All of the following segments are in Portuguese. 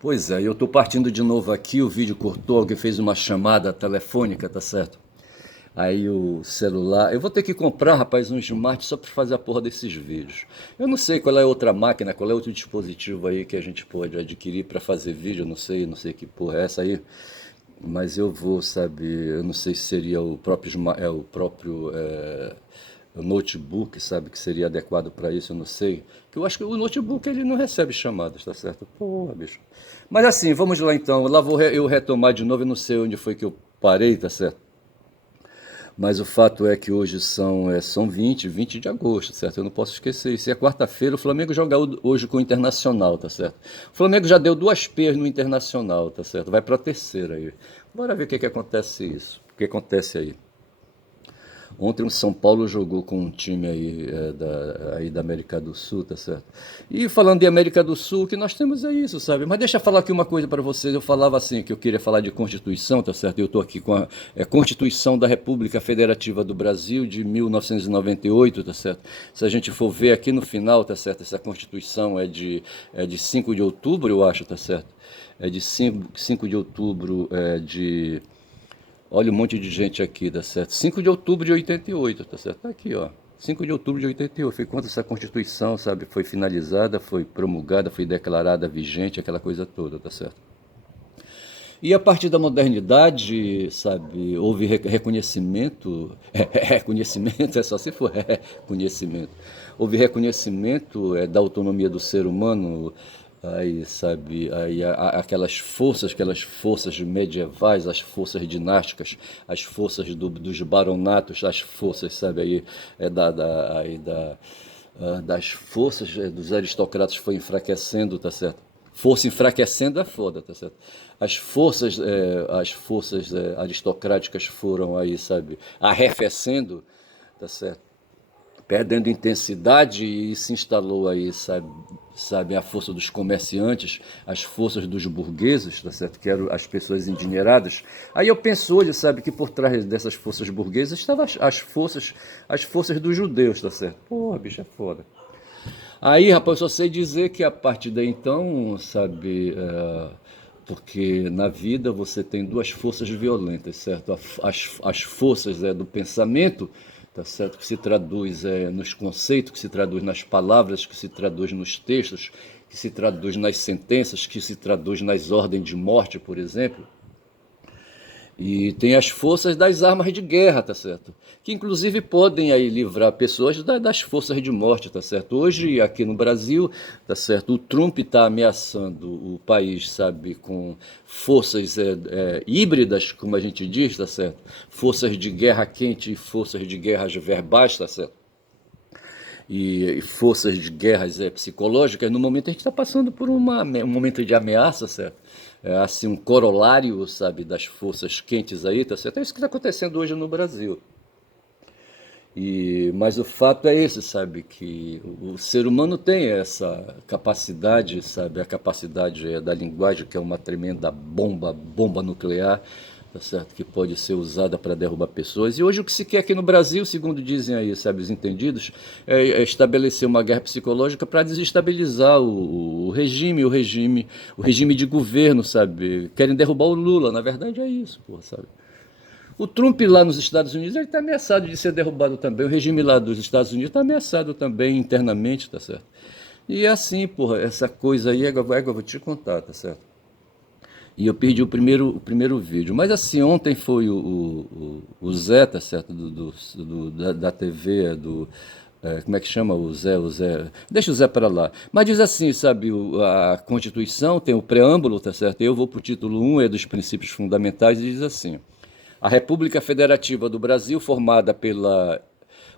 Pois é, eu estou partindo de novo aqui, o vídeo cortou, alguém fez uma chamada telefônica, tá certo? Aí o celular. Eu vou ter que comprar, rapaz, um smart só para fazer a porra desses vídeos. Eu não sei qual é a outra máquina, qual é outro dispositivo aí que a gente pode adquirir para fazer vídeo, eu não sei que porra é essa aí. Mas eu vou, sabe, eu não sei se seria o próprio, o notebook, sabe, que seria adequado para isso, eu não sei. Que eu acho que o notebook ele não recebe chamadas, tá certo? Porra, bicho. Mas assim, vamos lá então. Lá vou eu retomar de novo, eu não sei onde foi que eu parei, tá certo? Mas o fato é que hoje são 20 de agosto, certo? Eu não posso esquecer isso. E é quarta-feira, o Flamengo joga hoje com o Internacional, tá certo? O Flamengo já deu duas P's no Internacional, tá certo? Vai para a terceira aí. Bora ver o que que acontece isso. O que acontece aí. Ontem o São Paulo jogou com um time aí da América do Sul, tá certo? E falando de América do Sul, o que nós temos é isso, sabe? Mas deixa eu falar aqui uma coisa para vocês. Eu falava assim, que eu queria falar de Constituição, tá certo? Eu estou aqui com a Constituição da República Federativa do Brasil de 1998, tá certo? Se a gente for ver aqui no final, tá certo? Essa Constituição é de 5 de outubro, eu acho, tá certo? É de 5 de outubro de. Olha um monte de gente aqui, tá certo? 5 de outubro de 88, tá certo? Tá aqui, ó. 5 de outubro de 88, foi quando essa Constituição, sabe, foi finalizada, foi promulgada, foi declarada vigente, aquela coisa toda, tá certo? E a partir da modernidade, sabe, houve reconhecimento, reconhecimento é só se for reconhecimento, houve reconhecimento da autonomia do ser humano, aí, sabe, aí aquelas forças medievais, as forças dinásticas, as forças dos baronatos, as forças, sabe, aí, das forças dos aristocratas foi enfraquecendo, tá certo? Força enfraquecendo é foda, tá certo? As forças aristocráticas foram aí, sabe, arrefecendo, tá certo? Perdendo intensidade e se instalou aí, sabe, a força dos comerciantes, as forças dos burgueses, tá certo? Que eram as pessoas endinheiradas. Aí eu penso hoje, sabe, que por trás dessas forças burguesas estavam as forças dos judeus, tá certo? Porra, bicho, é foda. Aí, rapaz, eu só sei dizer que a partir daí então, sabe, porque na vida você tem duas forças violentas, certo? As forças do pensamento, tá certo? Que se traduz nos conceitos, que se traduz nas palavras, que se traduz nos textos, que se traduz nas sentenças, que se traduz nas ordens de morte, por exemplo. E tem as forças das armas de guerra, tá certo? Que inclusive podem aí livrar pessoas das forças de morte, tá certo? Hoje, aqui no Brasil, tá certo? O Trump está ameaçando o país, sabe, com forças híbridas, como a gente diz, tá certo? Forças de guerra quente e forças de guerras verbais, tá certo? E forças de guerras psicológicas, no momento a gente está passando por um momento de ameaça, certo? É assim, um corolário, sabe, das forças quentes aí, tá certo? É isso que está acontecendo hoje no Brasil. Mas o fato é esse, sabe, que o ser humano tem essa capacidade, sabe, a capacidade da linguagem, que é uma tremenda bomba nuclear, tá certo, que pode ser usada para derrubar pessoas. E hoje o que se quer aqui no Brasil, segundo dizem aí, sabe, os entendidos, é estabelecer uma guerra psicológica para desestabilizar o regime de governo, sabe? Querem derrubar o Lula, na verdade é isso, pô, sabe? O Trump lá nos Estados Unidos ele está ameaçado de ser derrubado também. O regime lá dos Estados Unidos está ameaçado também internamente, tá certo? E é assim, porra, essa coisa aí, eu vou te contar, tá certo? E eu perdi o primeiro vídeo. Mas assim, ontem foi o Zé, tá certo? Da TV, como é que chama o Zé? Deixa o Zé para lá. Mas diz assim, sabe, a Constituição tem o preâmbulo, tá certo? Eu vou para o título 1, é dos princípios fundamentais, e diz assim: a República Federativa do Brasil, formada pela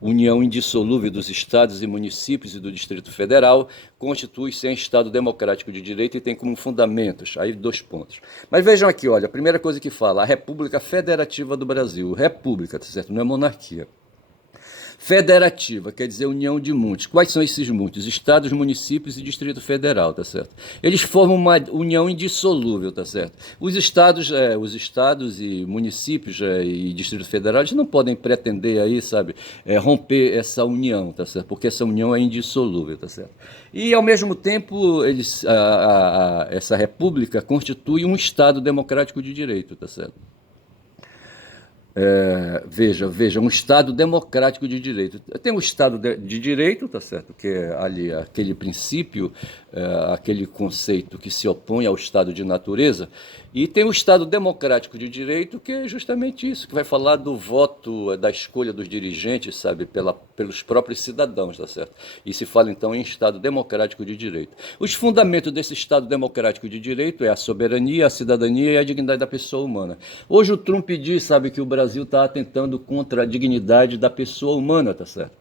união indissolúvel dos estados e municípios e do Distrito Federal, constitui-se em Estado democrático de direito e tem como fundamentos, aí 2 pontos. Mas vejam aqui, olha, a primeira coisa que fala, a República Federativa do Brasil, república, tá certo? Não é monarquia. Federativa, quer dizer união de muitos. Quais são esses muitos? Estados, municípios e Distrito Federal, tá certo? Eles formam uma união indissolúvel, tá certo? Os estados e municípios e Distrito Federal, eles não podem pretender aí, sabe, romper essa união, tá certo? Porque essa união é indissolúvel, tá certo? E, ao mesmo tempo, essa república constitui um Estado democrático de direito, tá certo? Veja, um Estado democrático de direito. Tem o Estado de direito, tá certo? Que é ali aquele princípio, aquele conceito que se opõe ao Estado de natureza, e tem o Estado democrático de direito, que é justamente isso, que vai falar do voto, da escolha dos dirigentes, sabe, pelos próprios cidadãos, tá certo? E se fala então em Estado democrático de direito. Os fundamentos desse Estado democrático de direito é a soberania, a cidadania e a dignidade da pessoa humana. Hoje o Trump diz, sabe, que o Brasil está atentando contra a dignidade da pessoa humana, tá certo?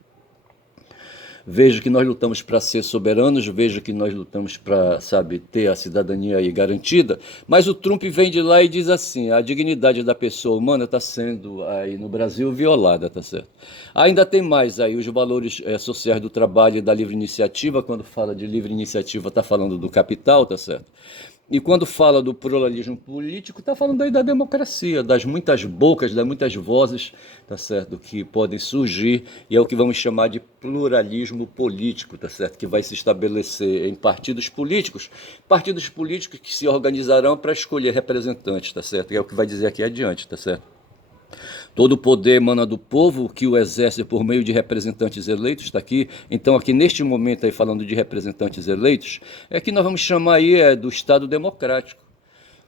Vejo que nós lutamos para ser soberanos, vejo que nós lutamos para, sabe, ter a cidadania aí garantida, mas o Trump vem de lá e diz assim, a dignidade da pessoa humana está sendo aí no Brasil violada, tá certo? Ainda tem mais aí os valores sociais do trabalho e da livre iniciativa, quando fala de livre iniciativa está falando do capital, tá certo? E quando fala do pluralismo político, está falando aí da democracia, das muitas bocas, das muitas vozes, tá certo, que podem surgir, e é o que vamos chamar de pluralismo político, tá certo, que vai se estabelecer em partidos políticos que se organizarão para escolher representantes, tá certo, é o que vai dizer aqui adiante, tá certo. Todo o poder emana do povo, que o exerce por meio de representantes eleitos, está aqui. Então, aqui neste momento, aí, falando de representantes eleitos, é que nós vamos chamar aí do Estado democrático,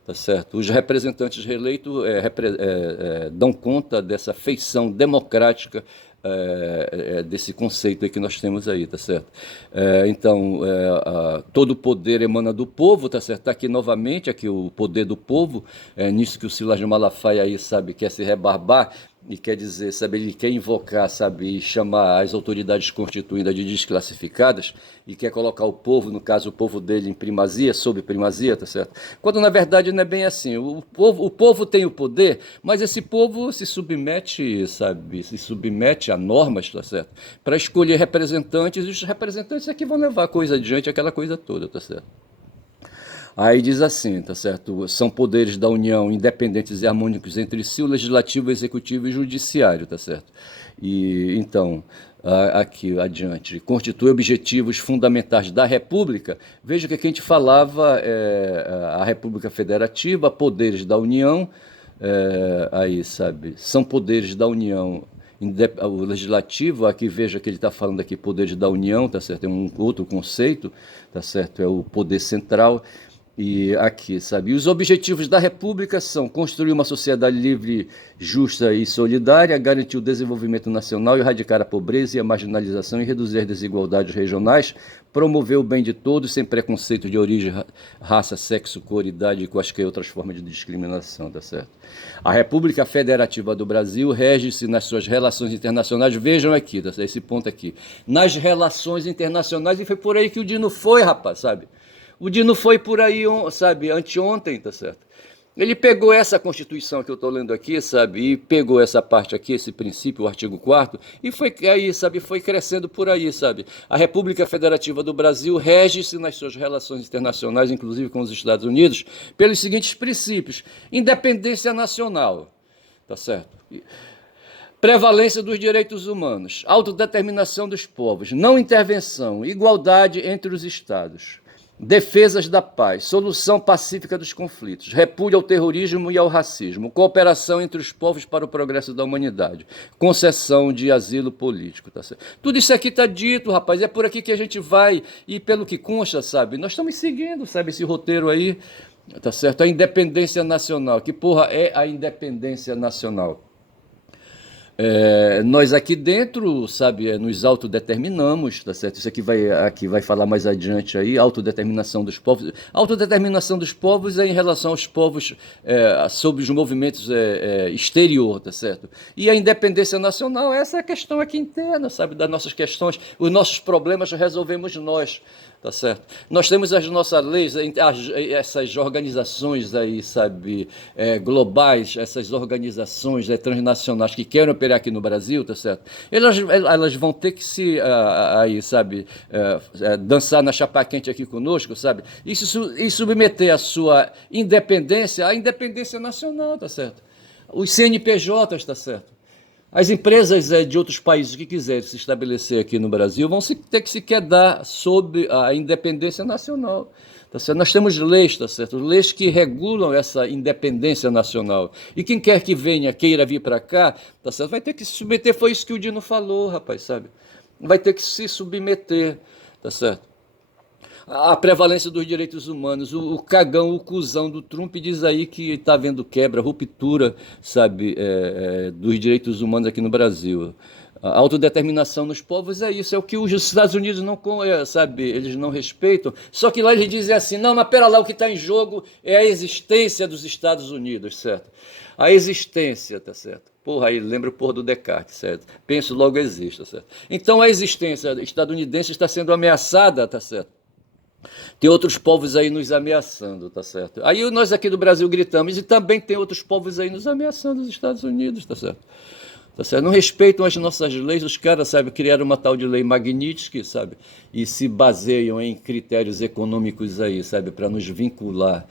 tá certo? Os representantes eleitos dão conta dessa feição democrática, desse conceito aí que nós temos aí, tá certo? Então, todo o poder emana do povo, tá certo? Está aqui novamente, aqui o poder do povo, nisso que o Silas de Malafaia aí, sabe, quer se rebarbar, e quer dizer, sabe, ele quer invocar, sabe, e chamar as autoridades constituídas de desclassificadas, e quer colocar o povo, no caso o povo dele, em primazia, sob primazia, tá certo? Quando na verdade não é bem assim. O povo tem o poder, mas esse povo se submete, sabe, se submete a normas, tá certo? Para escolher representantes, e os representantes é que vão levar a coisa adiante, aquela coisa toda, tá certo? Aí diz assim, tá certo? São poderes da União independentes e harmônicos entre si, o legislativo, o executivo e o judiciário, tá certo? E então, aqui adiante, constitui objetivos fundamentais da República. Veja que aqui a gente falava a República Federativa, poderes da União, aí, sabe? São poderes da União. O legislativo, aqui veja que ele está falando aqui poderes da União, tá certo? É um outro conceito, tá certo? É o poder central. E aqui, sabe? E os objetivos da República são construir uma sociedade livre, justa e solidária, garantir o desenvolvimento nacional, erradicar a pobreza e a marginalização e reduzir as desigualdades regionais, promover o bem de todos sem preconceito de origem, raça, sexo, cor, idade e quaisquer outras formas de discriminação, tá certo? A República Federativa do Brasil rege-se nas suas relações internacionais, vejam aqui, tá certo? Esse ponto aqui, nas relações internacionais, e foi por aí que o Dino foi, rapaz, sabe? O Dino foi por aí, sabe, anteontem, tá certo? Ele pegou essa Constituição que eu estou lendo aqui, sabe, e pegou essa parte aqui, esse princípio, o artigo 4º, e foi aí, sabe, foi crescendo por aí, sabe. A República Federativa do Brasil rege-se nas suas relações internacionais, inclusive com os Estados Unidos, pelos seguintes princípios: independência nacional, tá certo? Prevalência dos direitos humanos, autodeterminação dos povos, não intervenção, igualdade entre os Estados, defesas da paz, solução pacífica dos conflitos, repúdio ao terrorismo e ao racismo, cooperação entre os povos para o progresso da humanidade, concessão de asilo político, tá certo? Tudo isso aqui está dito, rapaz, é por aqui que a gente vai, e pelo que consta, sabe, nós estamos seguindo, sabe, esse roteiro aí, tá certo? A independência nacional, que porra é a independência nacional? Nós aqui dentro, sabe, nos autodeterminamos, tá certo? Isso aqui vai falar mais adiante aí, autodeterminação dos povos. Autodeterminação dos povos é em relação aos povos sob os movimentos exterior, tá certo? E a independência nacional, essa é a questão aqui interna, sabe, das nossas questões, os nossos problemas resolvemos nós. tá certo? Nós temos as nossas leis, essas organizações aí, sabe, globais, essas organizações transnacionais que querem operar aqui no Brasil, tá certo? Elas vão ter que aí, sabe, dançar na chapa quente aqui conosco, sabe? E submeter a sua independência à independência nacional, tá certo? Os CNPJs, tá certo? As empresas de outros países que quiserem se estabelecer aqui no Brasil vão ter que se quedar sob a independência nacional. Tá certo? Nós temos leis, tá certo? Leis que regulam essa independência nacional. E quem quer que venha, queira vir para cá, tá certo? Vai ter que se submeter. Foi isso que o Dino falou, rapaz, sabe? Vai ter que se submeter, tá certo? A prevalência dos direitos humanos, o cagão, o cuzão do Trump diz aí que está havendo quebra, ruptura, sabe, dos direitos humanos aqui no Brasil. A autodeterminação nos povos é isso, é o que os Estados Unidos não, sabe, eles não respeitam. Só que lá eles dizem assim, não, mas pera lá, o que está em jogo é a existência dos Estados Unidos, certo? A existência, tá certo? Porra, aí lembra o porra do Descartes, certo? Penso, logo existe, tá certo? Então a existência estadunidense está sendo ameaçada, tá certo? Tem outros povos aí nos ameaçando, tá certo? Aí nós aqui do Brasil gritamos, e também tem outros povos aí nos ameaçando, os Estados Unidos, tá certo? Tá certo? Não respeitam as nossas leis, os caras, sabe, criaram uma tal de lei Magnitsky, sabe? E se baseiam em critérios econômicos aí, sabe, para nos vincular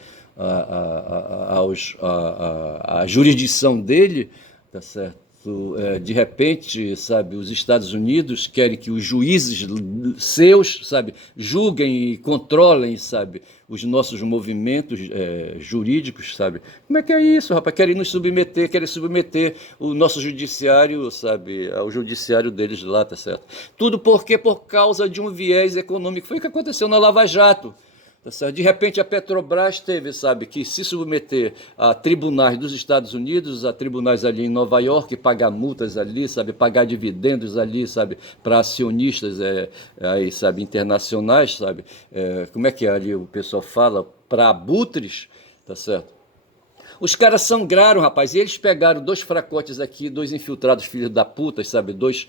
à jurisdição dele, tá certo? De repente, sabe, os Estados Unidos querem que os juízes seus, sabe, julguem e controlem, sabe, os nossos movimentos jurídicos, sabe? Como é que é isso, rapaz? Querem nos submeter, querem submeter o nosso judiciário, sabe, ao judiciário deles lá, tá certo? Tudo por causa de um viés econômico. Foi o que aconteceu na Lava Jato. De repente a Petrobras teve, sabe, que se submeter a tribunais dos Estados Unidos, a tribunais ali em Nova York, pagar multas ali, sabe, pagar dividendos ali, sabe, para acionistas aí, sabe, internacionais, sabe, como é que ali o pessoal fala, para abutres, tá certo? Os caras sangraram, rapaz, e eles pegaram dois fracotes aqui, dois infiltrados filhos da puta, sabe, dois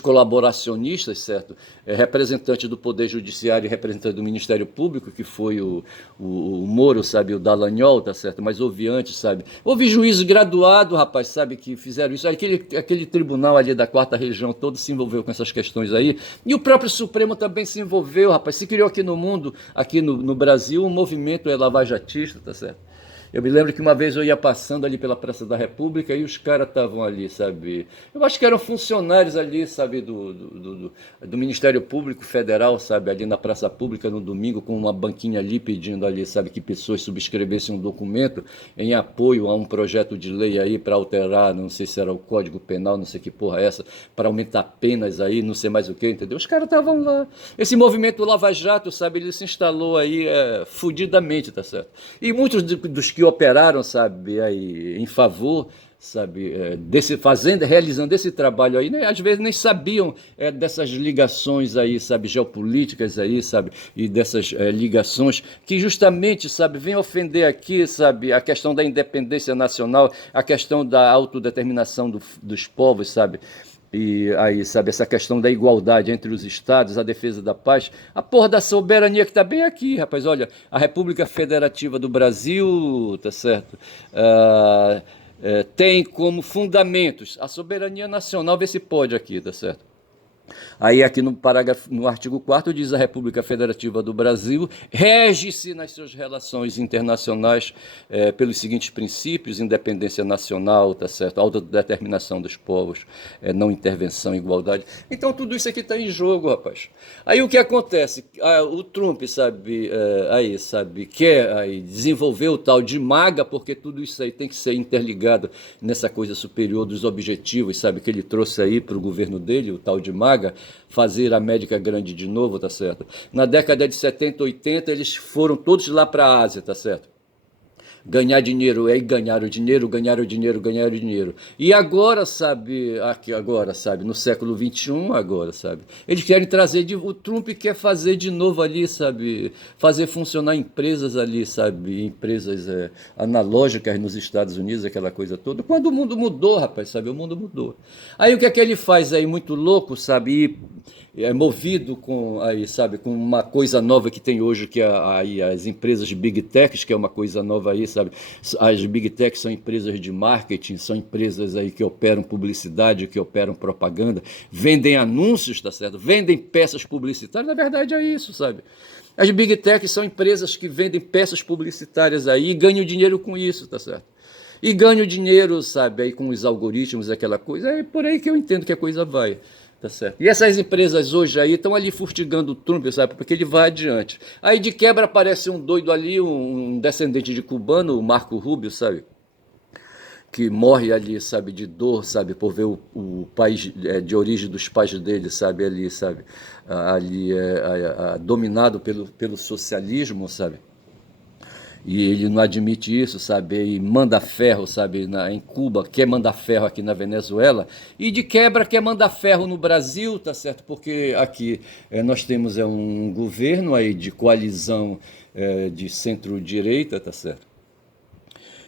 colaboracionistas, certo? Representante do Poder Judiciário e representante do Ministério Público, que foi o Moro, sabe, o Dallagnol, tá certo? Mas houve antes, sabe? Houve juízo graduado, rapaz, sabe, que fizeram isso. Aquele tribunal ali da 4ª Região todo se envolveu com essas questões aí, e o próprio Supremo também se envolveu, rapaz. Se criou aqui no mundo, aqui no Brasil, um movimento lavajatista, tá certo? Eu me lembro que uma vez eu ia passando ali pela Praça da República e os caras estavam ali, sabe? Eu acho que eram funcionários ali, sabe, do Ministério Público Federal, sabe, ali na Praça Pública no domingo, com uma banquinha ali pedindo ali, sabe, que pessoas subscrevessem um documento em apoio a um projeto de lei aí para alterar, não sei se era o Código Penal, não sei que porra é essa, para aumentar penas aí, não sei mais o que, entendeu? Os caras estavam lá. Esse movimento Lava Jato, sabe, ele se instalou aí fudidamente, tá certo? E muitos dos que operaram, sabe, aí, em favor, sabe, realizando esse trabalho aí, né, às vezes nem sabiam dessas ligações aí, sabe, geopolíticas aí, sabe, e dessas ligações que justamente, sabe, vem ofender aqui, sabe, a questão da independência nacional, a questão da autodeterminação dos povos, sabe. E aí, sabe, essa questão da igualdade entre os estados, a defesa da paz, a porra da soberania que está bem aqui, rapaz. Olha, a República Federativa do Brasil, tá certo? Tem como fundamentos a soberania nacional, vê se pode aqui, tá certo? Aí aqui no artigo 4º diz a República Federativa do Brasil rege-se nas suas relações internacionais pelos seguintes princípios: independência nacional, tá certo? Autodeterminação dos povos, não intervenção, igualdade. Então tudo isso aqui está em jogo, rapaz. Aí o que acontece? O Trump, sabe, quer desenvolver o tal de MAGA, porque tudo isso aí tem que ser interligado nessa coisa superior dos objetivos, sabe, que ele trouxe aí para o governo dele, o tal de MAGA, fazer a América grande de novo, tá certo? Na década de 70, 80, eles foram todos lá para a Ásia, tá certo? ganhar dinheiro, aí ganharam dinheiro, ganharam dinheiro, ganharam dinheiro. E agora, sabe, aqui agora, sabe, no século XXI, agora, sabe, eles querem trazer, o Trump quer fazer de novo ali, sabe, fazer funcionar empresas ali, sabe, empresas analógicas nos Estados Unidos, aquela coisa toda, quando o mundo mudou, rapaz, sabe, o mundo mudou. Aí o que é que ele faz aí, muito louco, sabe, é movido com aí, sabe, com uma coisa nova que tem hoje, que é aí as empresas de Big Techs, que é uma coisa nova aí, sabe? As Big Techs são empresas de marketing, são empresas aí que operam publicidade, que operam propaganda, vendem anúncios, tá certo? Vendem peças publicitárias, na verdade é isso, sabe? As Big Techs são empresas que vendem peças publicitárias aí e ganham dinheiro com isso, tá certo? E ganham dinheiro, sabe, aí com os algoritmos, aquela coisa, é por aí que eu entendo que a coisa vai. Tá certo. E essas empresas hoje aí estão ali fustigando o Trump, sabe? Porque ele vai adiante. Aí de quebra aparece um doido ali, um descendente de cubano, o Marco Rubio, sabe? Que morre ali, sabe, de dor, sabe, por ver o país de origem dos pais dele, sabe, ali, sabe, ali dominado pelo socialismo, sabe. E ele não admite isso, sabe? E manda ferro, sabe? Em Cuba, quer mandar ferro aqui na Venezuela. E de quebra quer mandar ferro no Brasil, tá certo? Porque aqui nós temos um governo aí de coalizão de centro-direita, tá certo?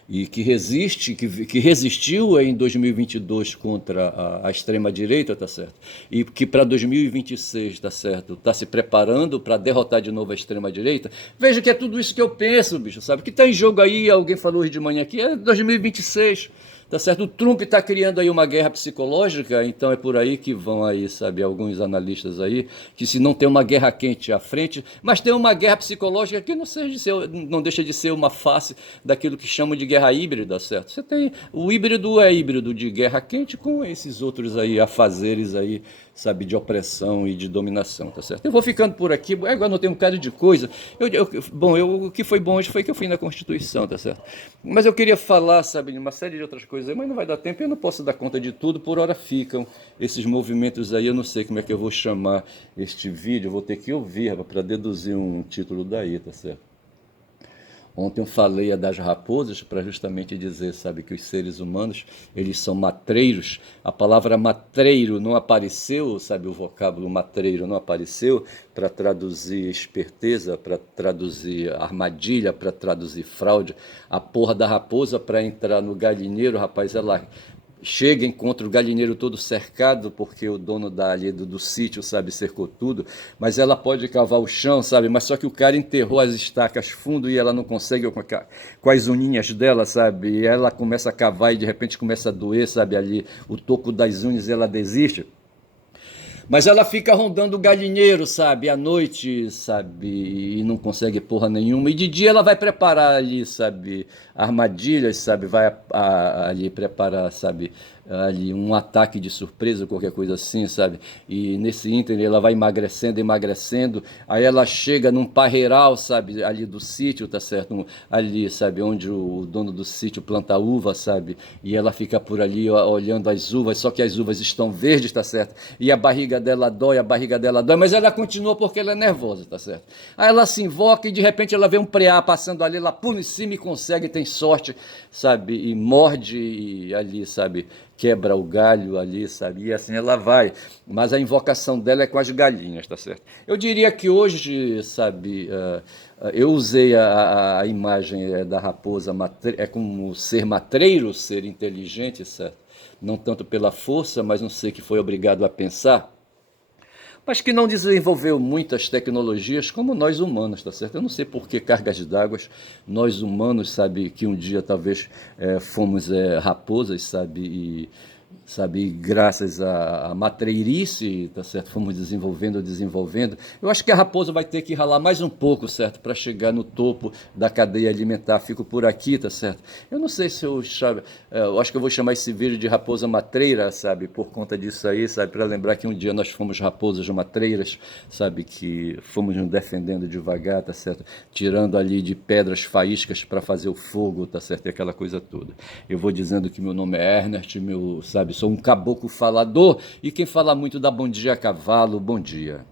E que resiste, que resistiu em 2022 contra a extrema-direita, tá certo? E que para 2026, tá certo, está se preparando para derrotar de novo a extrema-direita. Veja que é tudo isso que eu penso, bicho, sabe? Que está em jogo aí, alguém falou hoje de manhã aqui, é 2026. Tá certo? O Trump está criando aí uma guerra psicológica, então é por aí que vão aí, sabe, alguns analistas aí, que se não tem uma guerra quente à frente, mas tem uma guerra psicológica que não deixa de ser uma face daquilo que chamam de guerra híbrida, certo? Você tem, o híbrido é híbrido de guerra quente com esses outros aí, afazeres aí, sabe, de opressão e de dominação, tá certo? Eu vou ficando por aqui, agora não tenho um bocado de coisa. O que foi bom hoje foi que eu fui na Constituição, tá certo? Mas eu queria falar, sabe, de uma série de outras coisas aí, mas não vai dar tempo, eu não posso dar conta de tudo, por hora ficam esses movimentos aí, eu não sei como é que eu vou chamar este vídeo, eu vou ter que ouvir para deduzir um título daí, tá certo? Ontem eu falei das raposas para justamente dizer, sabe, que os seres humanos, eles são matreiros. A palavra matreiro não apareceu, sabe, o vocábulo matreiro não apareceu para traduzir esperteza, para traduzir armadilha, para traduzir fraude. A porra da raposa para entrar no galinheiro, rapaz, ela chega, encontra o galinheiro todo cercado, porque o dono ali do sítio, sabe, cercou tudo, mas ela pode cavar o chão, sabe, mas só que o cara enterrou as estacas fundo e ela não consegue com as unhinhas dela, sabe, e ela começa a cavar e de repente começa a doer, sabe, ali o toco das unhas, ela desiste. Mas ela fica rondando o galinheiro, sabe, à noite, sabe, e não consegue porra nenhuma. E de dia ela vai preparar ali, sabe, armadilhas, sabe, vai ali preparar, sabe, ali um ataque de surpresa, qualquer coisa assim, sabe? E nesse ínterim ela vai emagrecendo, emagrecendo, aí ela chega num parreiral, sabe, ali do sítio, tá certo? Ali, sabe, onde o dono do sítio planta uva, sabe? E ela fica por ali olhando as uvas, só que as uvas estão verdes, tá certo? E a barriga dela dói, mas ela continua porque ela é nervosa, tá certo? Aí ela se invoca e de repente ela vê um preá passando ali, ela pula em cima e consegue, tem sorte, sabe? E morde e ali, sabe? Quebra o galho ali, sabe? E assim ela vai. Mas a invocação dela é com as galinhas, tá certo? Eu diria que hoje, sabe, eu usei a imagem da raposa, como ser matreiro, ser inteligente, certo? Não tanto pela força, mas um ser que foi obrigado a pensar, mas que não desenvolveu muitas tecnologias como nós humanos, tá certo? Eu não sei por que cargas d'água nós humanos, sabe, que um dia talvez fomos raposas, sabe, graças à matreirice, tá certo? Fomos desenvolvendo. Eu acho que a raposa vai ter que ralar mais um pouco, certo? Para chegar no topo da cadeia alimentar. Fico por aqui, tá certo? Eu não sei se eu acho que eu vou chamar esse vídeo de raposa matreira, sabe? Por conta disso aí, sabe? Para lembrar que um dia nós fomos raposas matreiras, sabe? Que fomos nos defendendo devagar, tá certo? Tirando ali de pedras faíscas para fazer o fogo, tá certo? E aquela coisa toda. Eu vou dizendo que meu nome é Ernest, sabe? Sou um caboclo falador e quem fala muito dá bom dia a cavalo, bom dia.